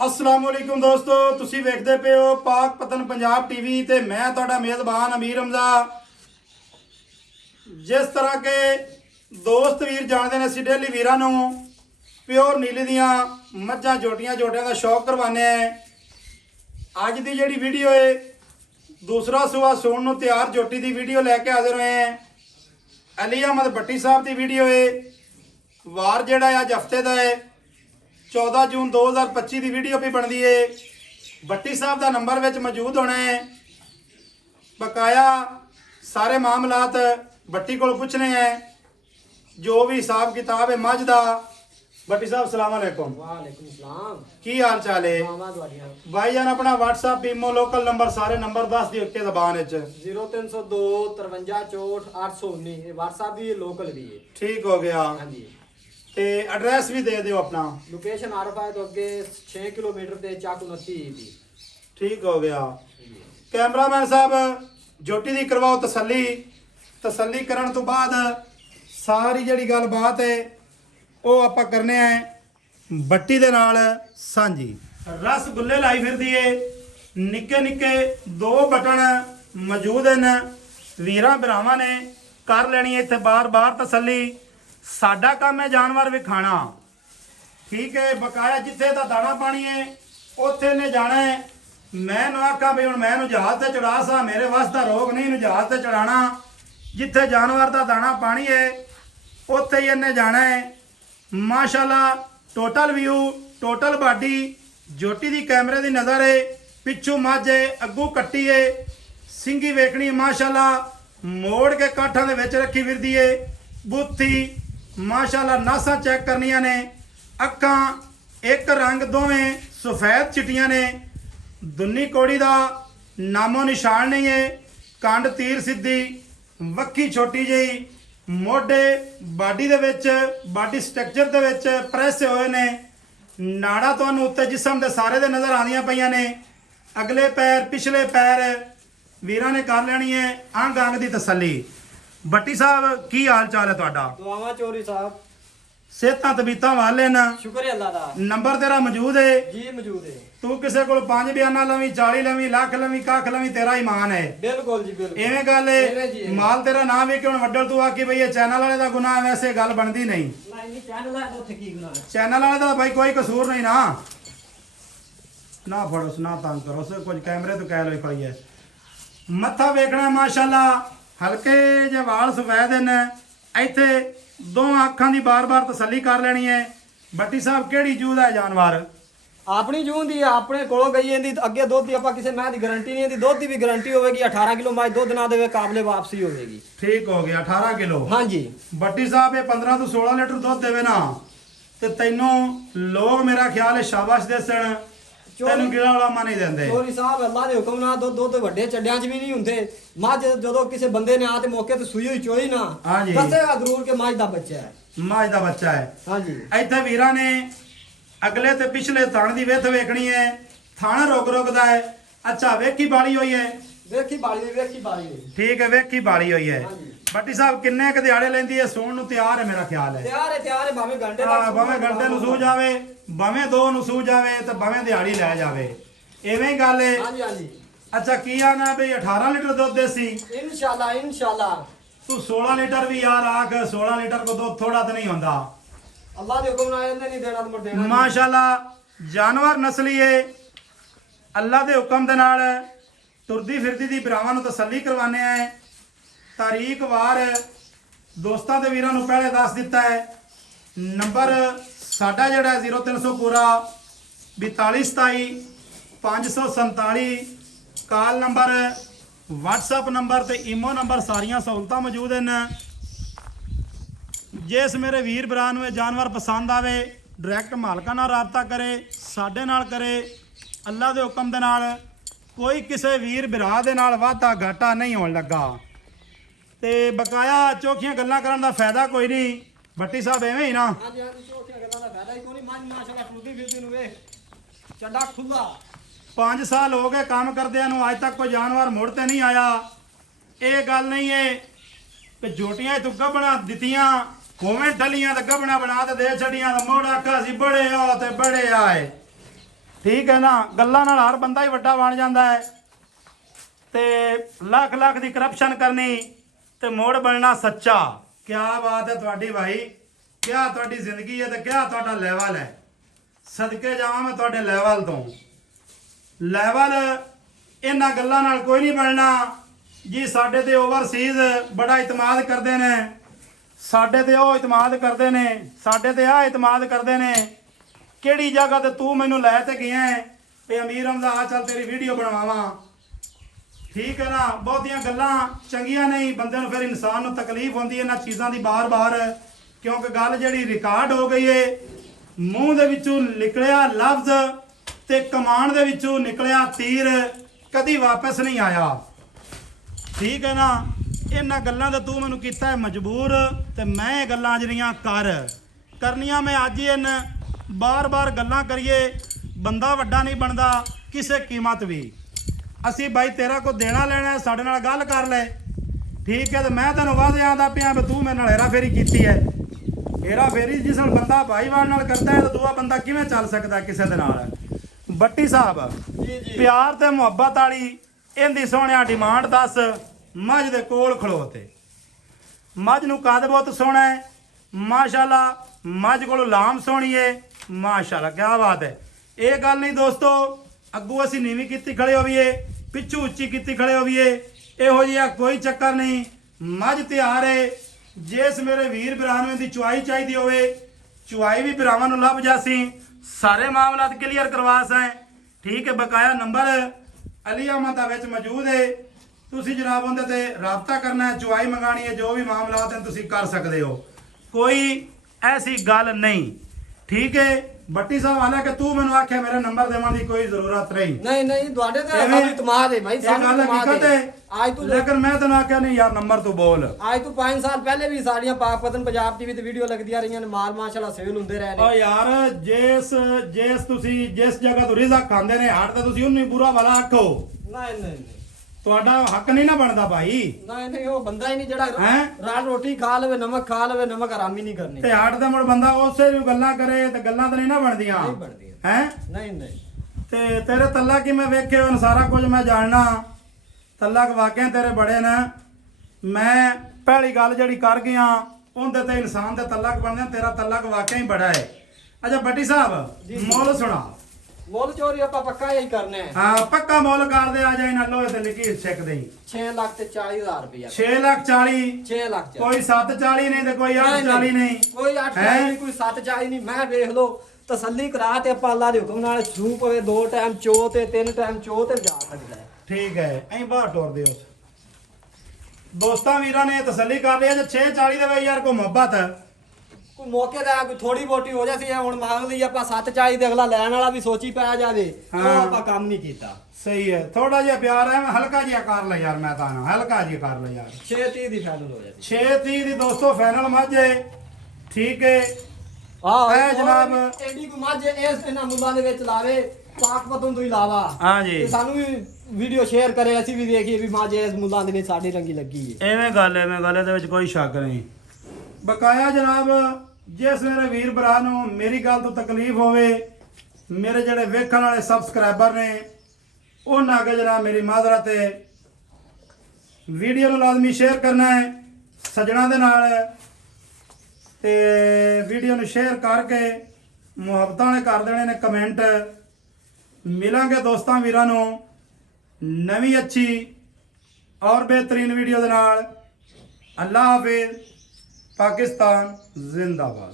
अस्सलाम वालेकुम दोस्तों, तुसी वेखदे पे हो पाक पतन पंजाब टीवी ते मैं तुहाडा मेज़बान अमीर हमजा। जिस तरह के दोस्त वीर जानते हैं असीं डेली वीरां नूं प्योर नीली दियां मझां जोटियां का शौक करवाने हैं। अज दी जिहड़ी वीडियो है दूसरा सुआ सूण नूं तैयार जोटी दी वीडियो लैके हाजिर होए हैं। अली अहमद भट्टी साहब की वीडियो है। वार जिहड़ा अज हफ्ते का है 14 जून 2025 की वीडियो भी बनती है। भट्टी साहब का नंबर विच मौजूद होना है। बकाया सारे मामलात भट्टी को पूछने हैं, जो भी हिसाब किताब है मझ का। भट्टी साहब सलाम अलैकुम। वालेकुम सलाम। की हाल चाल है भाई जान? अपना व्हाट्सएप ईमो लोकल नंबर सारे नंबर दस दी के जबान 0302 53 64 819 व्हाट्सएप भी लोकल भी है। ठीक हो गया। हाँ जी। ते एड्रेस भी दे दियो अपना। लोकेशन आरफा है तो अगे 6 किलोमीटर ते चाक 29 दी। ठीक हो गया। कैमरामैन साहब जोटी दी करवाओ तसल्ली। तसल्ली करन तो बाद सारी जिहड़ी गलबात है वो आपां करने हैं भट्टी दे नाल सांझी। रसगुल्ले लाई फिरदी है, निक्के निक्के 2 बटन मौजूद हैं। वीरां भरावां ने कर लेनी है इत्थे बार बार तसल्ली। साडा काम है जानवर विखाना, ठीक है। बकाया जिथे दा दाना पानी है उत्थे ने जाना है। मैं आखा भी हुण मैं जहाज से चढ़ा सा, मेरे वास्ता रोग नहीं जहाज से चढ़ाना। जिथे जानवर का दाना पानी है उत्थे ही इन्हें जाना है। माशाल्लाह टोटल व्यू, टोटल बाडी जोटी दी कैमरे दी नज़र है। पिछू मझ है, अगू कट्टी है, सिंगी वेखनी है माशाल्लाह। मोड़ के काठा दे विच रखी फिरदी है। बूथी माशाल्लाह नासा चेक करनियां ने। अखां एक रंग दोवें सफेद चिट्टियां ने। दुन्नी कोड़ी दा नामो निशान नहीं है। कंड तीर सीधी, वक्की छोटी जी, मोढे बाडी दे विच बाडी स्ट्रक्चर दे विच प्रेस होए ने। नाड़ा तुहानूं उत्ते जिस्म दे सारे दे नज़र आंदियां पईयां ने। अगले पैर पिछले पैर वीरां ने कर लेनी है अंग अंग दी तसल्ली। भट्टी साहब की हाल चाल है तुहाडा? दुआवां चोरी साहब, सेहतां तबीयतां वाले न? शुक्र है अल्लाह दा। नंबर तेरा मौजूद है जी मौजूद है। तू किसे को 5 बयाना लवी, 40 लवी, लाख लवी, कख लवी, तेरा ईमान है। बिल्कुल जी बिल्कुल। इवें गल है माल तेरा ना वेख के हुण वड्डल तू आखी भई ये चैनल वाले दा गुनाह है, वैसे गल बनदी नहीं। नहीं चैनल है तो की गुनाह है। चैनल वाले दा भाई कोई कसूर नहीं ना। ना फड़ो ना तंग करो, उसे कुछ कैमरे तो कह लो कोई है। मत्था वेखना माशाल्लाह, हल्के जे वाल सफेद ने। इत्थे 2 अखां दी बार बार तसल्ली कर लेनी है। भट्टी साहब केड़ी जूद है जानवर? अपनी जून दी अपने कोलों गई है। अगे दुध की आपां किसी मैं दी गारंटी नहीं है। दुध की भी गारंटी होगी। 18 किलो मज दुध ना देवे काबले वापसी होगी। ठीक हो गया 18 किलो। हाँ जी। भट्टी साहब ये 15 तो 16 लीटर दुध देवे ना ते तैनों लोग मेरा ख्याल है शाबाश देसन, तैनूं गिला वाला नहीं देंदे। चोरी साहब अल्लाह दे हुक्म नाल दुध वड्डे चड्डियां च भी नहीं हुंदे। मझ जदों किसी बंदे ने आते मौके ते सूई हुई चोई ना, हाँ जी, दसेगा जरूर के मझ दा बच्चा है। मझ दा बच्चा है। हाँ जी। इत्थे वीरां ने अगले ते पिछले थण दी विथ वेखनी है। थण रुक रुकदा है। अच्छा वेखी बाली हुई है? वेखी बाली है। ठीक है वेखी बाली हुई है। हाँ जी। भट्टी साहब किन्ने क दिहाड़े लेंदी है? सूण नूं तैयार है मेरा ख्याल है। तैयार है भाਵੇਂ घंटे हाँ भावें घंटे नूं सू जावे, भावें 2 नूं सू जावे ते भावें दिहाड़ी लै जावे। इवें गल है। हाँ जी हाँ जी। अच्छा की आना बई 18 लीटर दुध देसी? इंशाल्लाह। तू 16 लीटर भी यार आख। 16 लीटर को दुध थोड़ा तो नहीं होता। अल्लाह दे हुक्म नाल इन्ने नहीं देना तो देना। माशाल्लाह जानवर नस्ली है। अल्लाह दे हुक्म दे नाल तुरदी फिरदी दी भरावां नूं तसल्ली करवाने हैं। तारीख वार दोस्तां ते वीरां नूं पहले दस दिता है। नंबर साडा जिहड़ा 0300 पूरा 42 27 547 कॉल नंबर, व्हाट्सएप नंबर ते ईमो नंबर सारियां सहूलतां मौजूद हैं। जिस मेरे वीर भरा नूं ये जानवर पसंद आवे डायरैक्ट मालकां नाल राबता करे, साडे नाल करे। अल्लाह दे हुक्म दे नाल कोई किसी वीर भरा दे नाल वाधा घाटा नहीं होण लगा। ते बकाया चौखियां गल्लां करन दा फायदा कोई नहीं। भट्टी साहब एवें ही ना? हाँ जी हाँ जी। चौखियां गल्लां दा फायदा ही कोई नहीं। मन माशाल्लाह टुरदी फिरदी नूं वे चड्डा खुला। 5 साल हो गए काम करदे नूं, अज तक कोई जानवर मुड़ ते नहीं आया। ये गल नहीं है कि जोटियां इत्थों गब्बना दित्तियां होवें टलियां ते गब्बना बना ते दे छड़ियां ते मोड़ आखा सी बड़े आओ ते बड़े आए। ਠੀਕ ਹੈ ਨਾ। ਗੱਲਾਂ ਨਾਲ ਹਰ ਬੰਦਾ ਹੀ ਵੱਡਾ ਬਣ ਜਾਂਦਾ ਹੈ ਤੇ ਲੱਖ ਲੱਖ ਦੀ ਕਰਪਸ਼ਨ ਕਰਨੀ ਤੇ ਮੋੜ ਬਣਨਾ ਸੱਚਾ। ਕਿਆ ਬਾਤ ਹੈ ਤੁਹਾਡੀ ਭਾਈ, ਕਿਆ ਤੁਹਾਡੀ ਜ਼ਿੰਦਗੀ ਹੈ ਤੇ ਕਿਆ ਤੁਹਾਡਾ ਲੈਵਲ ਹੈ। ਸਦਕੇ ਜਾਵਾਂ ਮੈਂ ਤੁਹਾਡੇ ਲੈਵਲ ਤੋਂ। ਲੈਵਲ ਇਹਨਾਂ ਗੱਲਾਂ ਨਾਲ ਕੋਈ ਨਹੀਂ ਬਣਨਾ ਜੀ। ਸਾਡੇ ਤੇ ਓਵਰਸੀਜ਼ ਬੜਾ ਇਤਮਾਦ ਕਰਦੇ ਨੇ, ਸਾਡੇ ਤੇ ਉਹ ਇਤਮਾਦ ਕਰਦੇ ਨੇ, ਸਾਡੇ ਤੇ ਆਹ ਇਤਮਾਦ ਕਰਦੇ ਨੇ। ਕਿਹੜੀ ਜਗ੍ਹਾ ਤੇ ਤੂੰ ਮੈਨੂੰ ਲੈ ਤੇ ਗਿਆ ਤੇ ਅਮੀਰ ਹਮਜ਼ਾ ਆ ਚੱਲ ਤੇਰੀ ਵੀਡੀਓ ਬਣਵਾਵਾਂ। ਠੀਕ ਹੈ ਨਾ। ਬਹੁਤੀਆਂ ਗੱਲਾਂ ਚੰਗੀਆਂ ਨਹੀਂ, ਬੰਦੇ ਨੂੰ ਫਿਰ ਇਨਸਾਨ ਨੂੰ ਤਕਲੀਫ ਹੁੰਦੀ ਹੈ ਇਹਨਾਂ ਚੀਜ਼ਾਂ ਦੀ ਬਾਰ-ਬਾਰ, ਕਿਉਂਕਿ ਗੱਲ ਜਿਹੜੀ ਰਿਕਾਰਡ ਹੋ ਗਈ ਏ। ਮੂੰਹ ਦੇ ਵਿੱਚੋਂ ਨਿਕਲਿਆ ਲਫ਼ਜ਼ ਤੇ ਕਮਾਨ ਦੇ ਵਿੱਚੋਂ ਨਿਕਲਿਆ ਤੀਰ ਕਦੀ ਵਾਪਸ ਨਹੀਂ ਆਇਆ। ਠੀਕ ਹੈ ਨਾ। ਇਹਨਾਂ ਗੱਲਾਂ ਤੇ ਤੂੰ ਮੈਨੂੰ ਕੀਤਾ ਹੈ ਮਜਬੂਰ ਤੇ ਮੈਂ ਇਹ ਗੱਲਾਂ ਜਿਹੜੀਆਂ ਕਰਨੀਆਂ ਮੈਂ ਅੱਜ ਹੀ ਇਹਨਾਂ ਬਾਰ-ਬਾਰ ਗੱਲਾਂ ਕਰੀਏ। ਬੰਦਾ ਵੱਡਾ ਨਹੀਂ ਬਣਦਾ ਕਿਸੇ ਕੀਮਤ ਵੀ। ਅਸੀਂ ਬਾਈ ਤੇਰਾ ਕੋ ਦੇਣਾ ਲੈਣਾ, ਸਾਡੇ ਨਾਲ ਗੱਲ ਕਰ ਲੈ। ਠੀਕ ਹੈ। ਤੇ ਮੈਂ ਤੈਨੂੰ ਵਾਅਦੇ ਆਂਦਾ ਪਿਆ ਵੀ ਤੂੰ ਮੇਰੇ ਨਾਲ ਹੇਰਾਫੇਰੀ ਕੀਤੀ ਹੈ। ਹੇਰਾਫੇਰੀ ਜਿਸ ਨਾਲ ਬੰਦਾ ਭਾਈਵਾਲ ਨਾਲ ਕਰਦਾ ਹੈ ਤਾਂ ਦੂਆ ਬੰਦਾ ਕਿਵੇਂ ਚੱਲ ਸਕਦਾ ਕਿਸੇ ਦੇ ਨਾਲ। ਬੱਟੀ ਸਾਹਿਬ ਜੀ ਪਿਆਰ ਤੇ ਮੁਹੱਬਤ ਵਾਲੀ ਇਹਦੀ ਸੋਹਣਿਆ ਡਿਮਾਂਡ ਦੱਸ। ਮੱਝ ਦੇ ਕੋਲ ਖਲੋਤੇ, ਮੱਝ ਨੂੰ ਕੱਦ ਬਹੁਤ ਸੋਹਣਾ ਹੈ ਮਾਸ਼ਾਅੱਲਾ। ਮੱਝ ਕੋਲੋਂ ਲਾਮ ਸੋਹਣੀ ਹੈ ਮਾਸ਼ਾਅੱਲਾ, ਕਿਆ ਬਾਤ ਹੈ। ਇਹ ਗੱਲ ਨਹੀਂ ਦੋਸਤੋ ਅੱਗੋਂ ਅਸੀਂ ਨੀਵੀਂ ਕੀਤੀ ਖੜੇ ਹੋਈਏ, ਪਿੱਛੋਂ ਉੱਚੀ ਕੀਤੀ ਖੜੇ ਹੋਈਏ, ਇਹੋ ਜਿਹਾ ਕੋਈ ਚੱਕਰ ਨਹੀਂ। ਮੱਝ ਤਿਆਰ ਹੈ। ਜਿਸ ਮੇਰੇ ਵੀਰ ਭਰਾ ਨੂੰ ਇਹਦੀ ਚੁਆਈ ਚਾਹੀਦੀ ਹੋਵੇ, ਚੁਆਈ ਵੀ ਭਰਾਵਾਂ ਨੂੰ ਲੱਭ ਜਾਸੀ। ਸਾਰੇ ਮਾਮਲਾਤ ਕਲੀਅਰ ਕਰਵਾ ਸਾਂ। ਠੀਕ ਹੈ। ਬਕਾਇਆ ਨੰਬਰ ਅਲੀ ਅਹਿਮਦ ਦਾ ਵਿੱਚ ਮੌਜੂਦ ਹੈ। ਤੁਸੀਂ ਜਨਾਬ ਉਹਦੇ ਤੇ ਰਾਬਤਾ ਕਰਨਾ ਹੈ, ਚੁਆਈ ਮੰਗਾਣੀ ਹੈ, ਜੋ ਵੀ ਮਾਮਲਾਤ ਹਨ ਤੁਸੀਂ ਕਰ ਸਕਦੇ ਹੋ। ਕੋਈ ਐਸੀ ਗੱਲ ਨਹੀਂ। ਠੀਕ ਹੈ। ਬੱਟੀ ਸਾਹਿਬ ਹਾਲਾਂਕਿ ਤੂੰ ਮੈਨੂੰ ਆਖਿਆ ਮੇਰੇ ਨੰਬਰ ਦੇਣ ਦੀ ਕੋਈ ਜ਼ਰੂਰਤ ਨਹੀਂ ਤੁਹਾਡੇ ਤੇ ਸਾਨੂੰ ਇਤਮਾਦ ਹੈ ਭਾਈ। ਇਹ ਗੱਲ ਹਕੀਕਤ ਹੈ। ਅੱਜ ਤੂੰ ਲੇਕਿਨ ਮੈਂ ਤੈਨੂੰ ਆਖਿਆ ਨਹੀਂ ਯਾਰ ਨੰਬਰ ਤੂੰ ਬੋਲ। ਅੱਜ ਤੋਂ 5 ਸਾਲ ਪਹਿਲੇ ਵੀ ਸਾਡੀਆਂ ਪਾਕਪਤਨ ਪੰਜਾਬ ਟੀਵੀ ਤੇ ਵੀਡੀਓ ਲੱਗਦੀਆਂ ਰਹੀਆਂ ਨੇ, ਮਾਲ ਮਾਸ਼ਾਅੱਲਾ ਸੇਲ ਹੁੰਦੇ ਰਹੇ ਨੇ। ਓ ਯਾਰ ਜਿਸ ਤੁਸੀਂ ਜਿਸ ਜਗ੍ਹਾ ਤੋਂ ਰਿਜ਼ਕ ਖਾਂਦੇ ਨੇ ਹੱਟ ਤੇ ਤੁਸੀਂ ਉਹਨੂੰ ਬੁਰਾ ਭਲਾ ਆਖੋ। ਨਹੀਂ ਤੁਹਾਡਾ ਹੱਕ ਨਹੀਂ ਨਾ ਬਣਦਾ ਭਾਈ। ਨਹੀਂ ਉਹ ਬੰਦਾ ਹੀ ਨਹੀਂ ਜਿਹੜਾ ਹੈਂ? ਰਾਤ ਰੋਟੀ ਖਾ ਲਵੇ, ਨਮਕ ਖਾ ਲਵੇ, ਨਮਕ ਹਰਾਮੀ ਨਹੀਂ ਕਰਨੀ। ਤੇ ਹੱਟ ਦਾ ਮੁੜ ਬੰਦਾ ਉਸੇ ਨੂੰ ਗੱਲਾਂ ਕਰੇ ਤੇ ਗੱਲਾਂ ਤਾਂ ਨਹੀਂ ਨਾ ਬਣਦੀਆਂ। ਨਹੀਂ ਬਣਦੀਆਂ। ਹੈ ਨਹੀਂ ਤੇ ਤੇਰੇ ਤੱਲਾ ਕੀ ਮੈਂ ਵੇਖੇ ਹੁਣ ਸਾਰਾ ਕੁਝ ਮੈਂ ਜਾਣਨਾ। ਤੱਲਕ ਵਾਕਿਆ ਤੇਰੇ ਬੜੇ ਨੇ। ਮੈਂ ਪਹਿਲੀ ਗੱਲ ਜਿਹੜੀ ਕਰ ਗਿਆ ਉਹਦੇ ਤੇ ਇਨਸਾਨ ਦੇ ਤੱਲਕ ਬਣਦੇ, ਤੇਰਾ ਤੱਲਕ ਵਾਕਿਆ ਹੀ ਬੜਾ ਹੈ। ਅੱਛਾ ਬੱਟੀ ਸਾਹਿਬ ਮੁੱਲ ਸੁਣਾ। ਮੁੱਲ ਚੋਰੀ ਆਪਾਂ ਪੱਕਾ ਇਹੀ ਕਰਨਾ ਹੈ। ਹਾਂ ਪੱਕਾ ਮੁੱਲ ਕਰਦੇ ਆ ਜਾਈ ਨਾ ਲੋਹੇ ਤੇ ਲਿਖੀ ਸਿੱਖ ਦੇਈ। 6 ਲੱਖ ਤੇ 40,000 ਰੁਪਇਆ। 6 ਲੱਖ 40। 6 ਲੱਖ ਕੋਈ 740 ਨਹੀਂ ਤੇ ਕੋਈ 840 ਨਹੀਂ। ਕੋਈ 840 ਨਹੀਂ, ਕੋਈ 740 ਨਹੀਂ। ਮੈਂ ਵੇਖ ਲੋ ਤਸੱਲੀ ਕਰਾ ਤੇ ਆਪਾਂ ਅੱਲਾ ਦੇ ਹੁਕਮ ਨਾਲ ਸ਼ੂ ਪਵੇ 2 ਟਾਈਮ ਚੋ ਤੇ 3 ਟਾਈਮ ਚੋ ਤੇ ਜਾ ਸਕਦਾ ਹੈ। ਠੀਕ ਹੈ। ਐਂ ਬਾਹਰ ਟੋਰਦੇ ਹੋ ਦੋਸਤਾਂ ਵੀਰਾਂ ਨੇ ਤਸੱਲੀ ਕਰ ਲਿਆ ਜੇ 640 ਦੇ ਵੇ ਯਾਰ ਕੋਈ ਮੁਹੱਬਤ ਕੋਈ ਮੌਕੇ ਦਾ ਕੋਈ ਥੋੜੀ ਬੋਟੀ ਹੋ ਜਾਂਦੀ ਹੈ। ਹੁਣ ਮੰਗ ਲਈ ਆਪਾਂ 740 ਦੇ ਅਗਲਾ ਲੈਣ ਵਾਲਾ ਵੀ ਸੋਚੀ ਪਾਇਆ ਜਾਵੇ, ਉਹ ਆਪਾਂ ਕੰਮ ਨਹੀਂ ਕੀਤਾ। ਸਹੀ ਹੈ। ਥੋੜਾ ਜਿਹਾ ਪਿਆਰ ਹੈ, ਹਲਕਾ ਜਿਹਾ ਕਰ ਲੈ ਯਾਰ। ਮੈਂ ਤਾਂ ਹਲਕਾ ਜਿਹਾ ਕਰ ਲੈ ਯਾਰ। 630 ਦੀ ਫਾਈਨਲ ਹੋ ਜਾਂਦੀ। 630 ਦੀ ਦੋਸਤੋ ਫਾਈਨਲ ਮੱਝ ਹੈ। ਠੀਕ ਹੈ। ਆਹ ਜਨਾਬ ਐਡੀ ਕੋ ਮੱਝ ਇਸ ਇਹਨਾਂ ਮੁੱਲਾਂ ਦੇ ਵਿੱਚ ਲਾਵੇ ਪਾਕਪਤਨ ਤੋਂ ਇਲਾਵਾ। ਹਾਂਜੀ ਤੇ ਸਾਨੂੰ ਵੀ ਵੀਡੀਓ ਸ਼ੇਅਰ ਕਰੇ, ਅਸੀਂ ਵੀ ਦੇਖੀਏ ਵੀ ਮੱਝ ਇਸ ਮੁੱਲਾਂ ਦੇ ਵਿੱਚ ਸਾਡੀ ਰੰਗੀ ਲੱਗੀ ਹੈ। ਐਵੇਂ ਗੱਲ ਇਹਦੇ ਵਿੱਚ ਕੋਈ ਸ਼ੱਕ ਨਹੀਂ। ਬਕਾਇਆ ਜਨਾਬ ਜਿਸ ਮੇਰੇ ਵੀਰ ਭਰਾ ਨੂੰ ਮੇਰੀ ਗੱਲ ਤੋਂ ਤਕਲੀਫ ਹੋਵੇ, ਮੇਰੇ ਜਿਹੜੇ ਵੇਖਣ ਵਾਲੇ ਸਬਸਕ੍ਰਾਈਬਰ ਨੇ ਉਹਨਾਂ ਅੱਗੇ ਜਨਾਬ ਮੇਰੀ ਮਾਜ਼ਰਤ ਹੈ। ਵੀਡੀਓ ਨੂੰ ਲਾਜ਼ਮੀ ਸ਼ੇਅਰ ਕਰਨਾ ਹੈ ਸੱਜਣਾ ਦੇ ਨਾਲ ਤੇ ਵੀਡੀਓ ਨੂੰ ਸ਼ੇਅਰ ਕਰਕੇ ਮੁਹੱਬਤਾਂ ਨੇ ਕਰ ਦੇਣੇ ਨੇ ਕਮੈਂਟ। ਮਿਲਾਂਗੇ ਦੋਸਤਾਂ ਵੀਰਾਂ ਨੂੰ ਨਵੀਂ ਅੱਛੀ ਔਰ ਬਿਹਤਰੀਨ ਵੀਡੀਓ ਦੇ ਨਾਲ। ਅੱਲਾ ਹਾਫਿਜ਼। ਪਾਕਿस्तान जिंदाबाद।